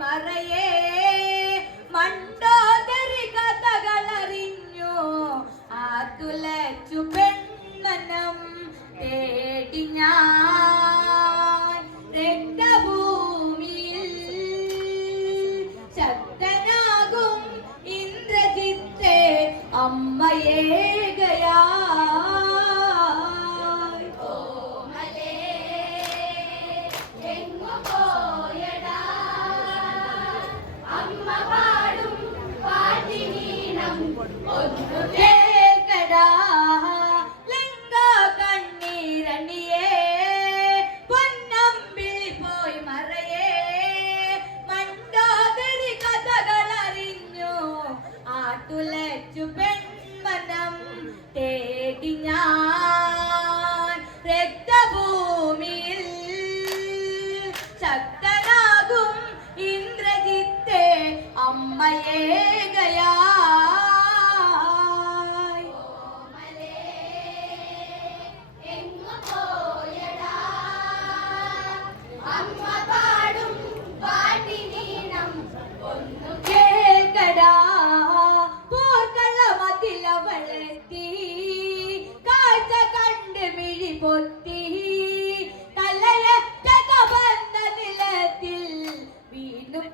மறையே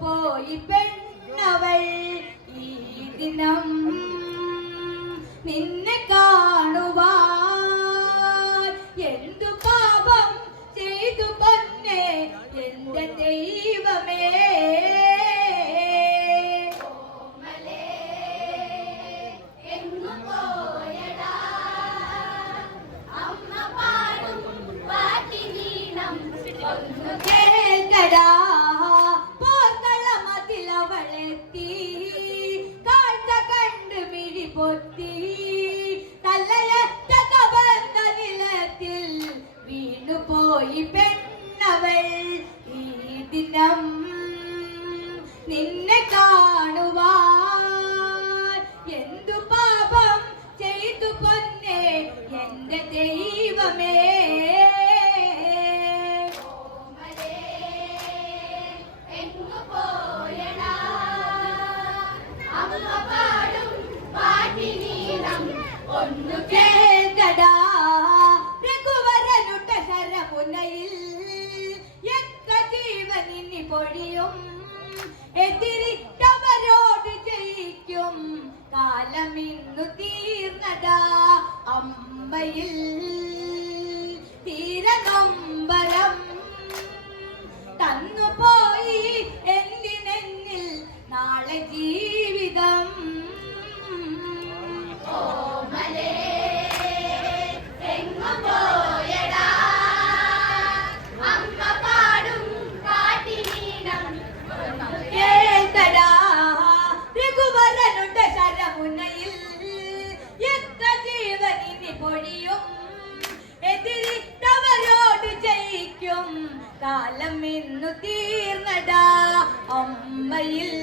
പോയി പെണ്ണവൾ ഈ ദിനം. നിന്നെ Ninete. കാലം ഇന്നു തീർന്നടാ. അമ്മയിൽ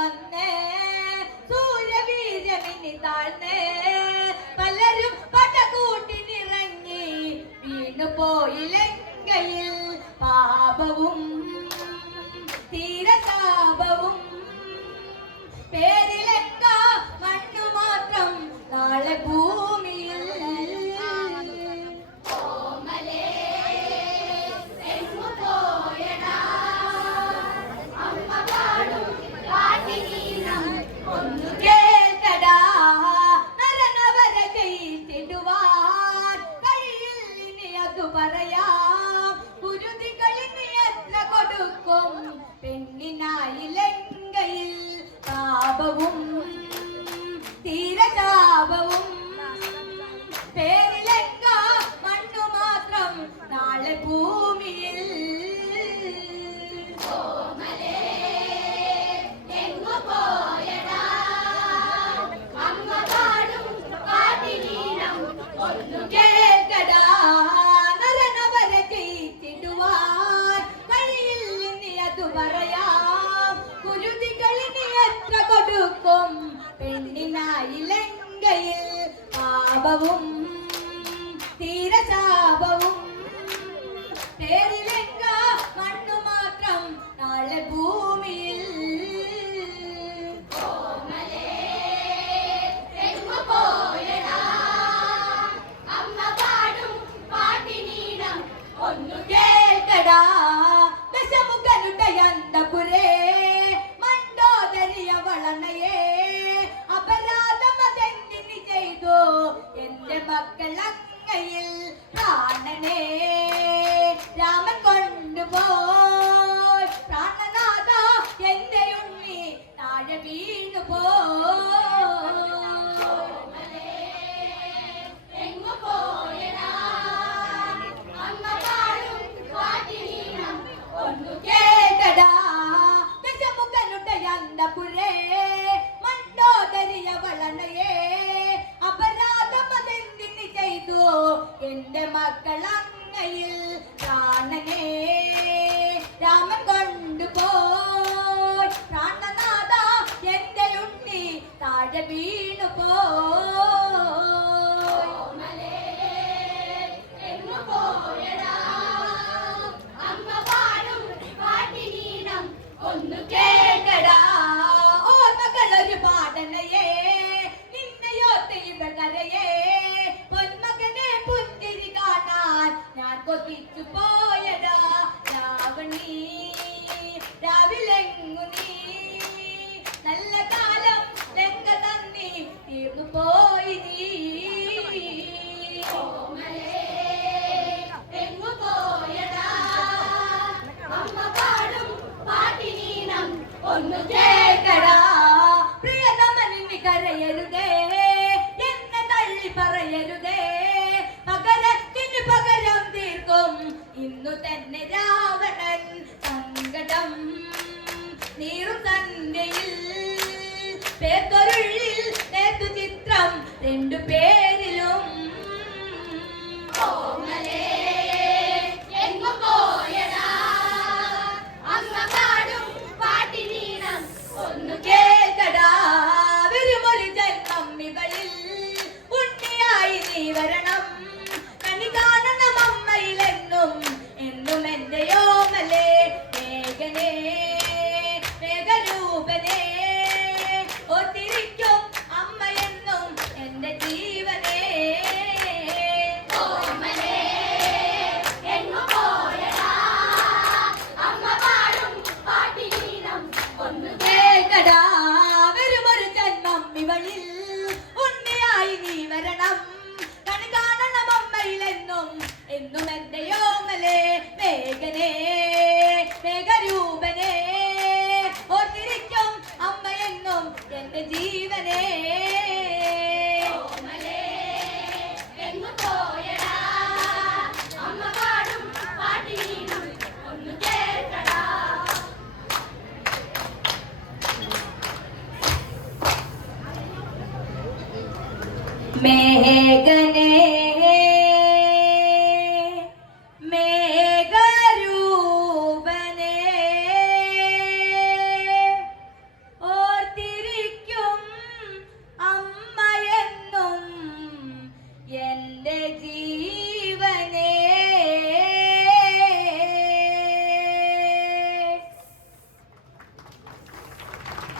വന്നേ. സൂര്യബീജമിനി താഴ്ന്നേ. പലരും പടകൂട്ടിനിറങ്ങി വീണു പോയില്ലെങ്കിൽ പാപവും തീരതാപവും പേര് அப்பவும் pavón Por ele. ഇന്നു തന്നെ രാവണൻ സങ്കടം നീറും തന്നെയിൽ ചിത്രം രണ്ടു പേര് జీవనే